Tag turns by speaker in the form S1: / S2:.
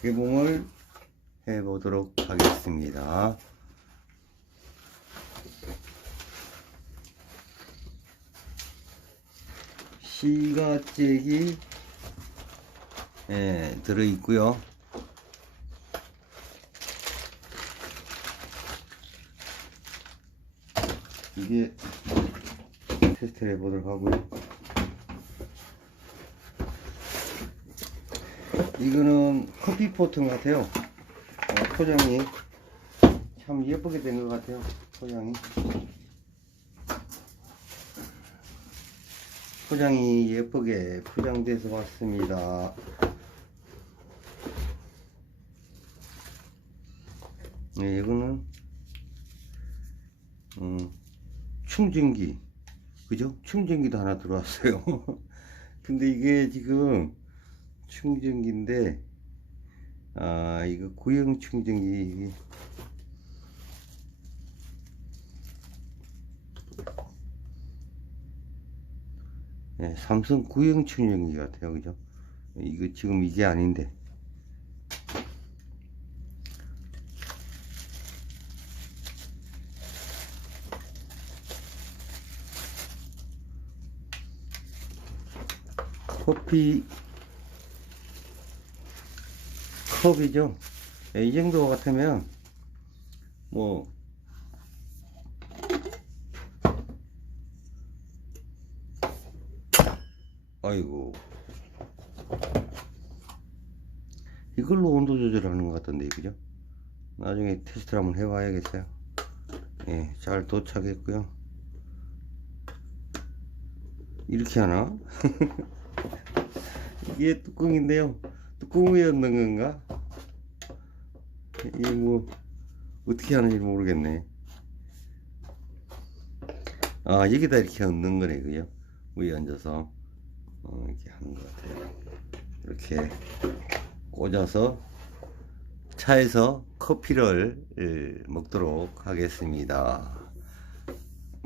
S1: 개봉을 해 보도록 하겠습니다. 시가잭이 예, 들어 있고요. 이게 테스트를 해보도록 하고요. 이거는 커피 포트 같아요. 어, 포장이 참 예쁘게 된 것 같아요. 포장이. 포장이 예쁘게 포장돼서 왔습니다. 네, 이거는 음, 충전기 그죠? 충전기도 하나 들어왔어요. 근데 이게 지금 충전기인데 아 이거 구형 충전기. 네, 삼성 구형 충전기 같아요. 그죠? 이거 지금 이게 아닌데. 커피 컵이죠. 예, 이 정도 같으면 뭐 아이고 이걸로 온도 조절하는 것 같던데 그죠? 나중에 테스트를 한번 해봐야겠어요. 예, 잘 도착했고요. 이렇게 하나? 이게 뚜껑인데요. 뚜껑 위에 넣는 건가? 이게 뭐 어떻게 하는지 모르겠네. 아 여기다 이렇게 넣는 거네 그죠? 위에 얹어서 어, 이렇게 하는 것 같아요. 이렇게 꽂아서 차에서 커피를 예, 먹도록 하겠습니다.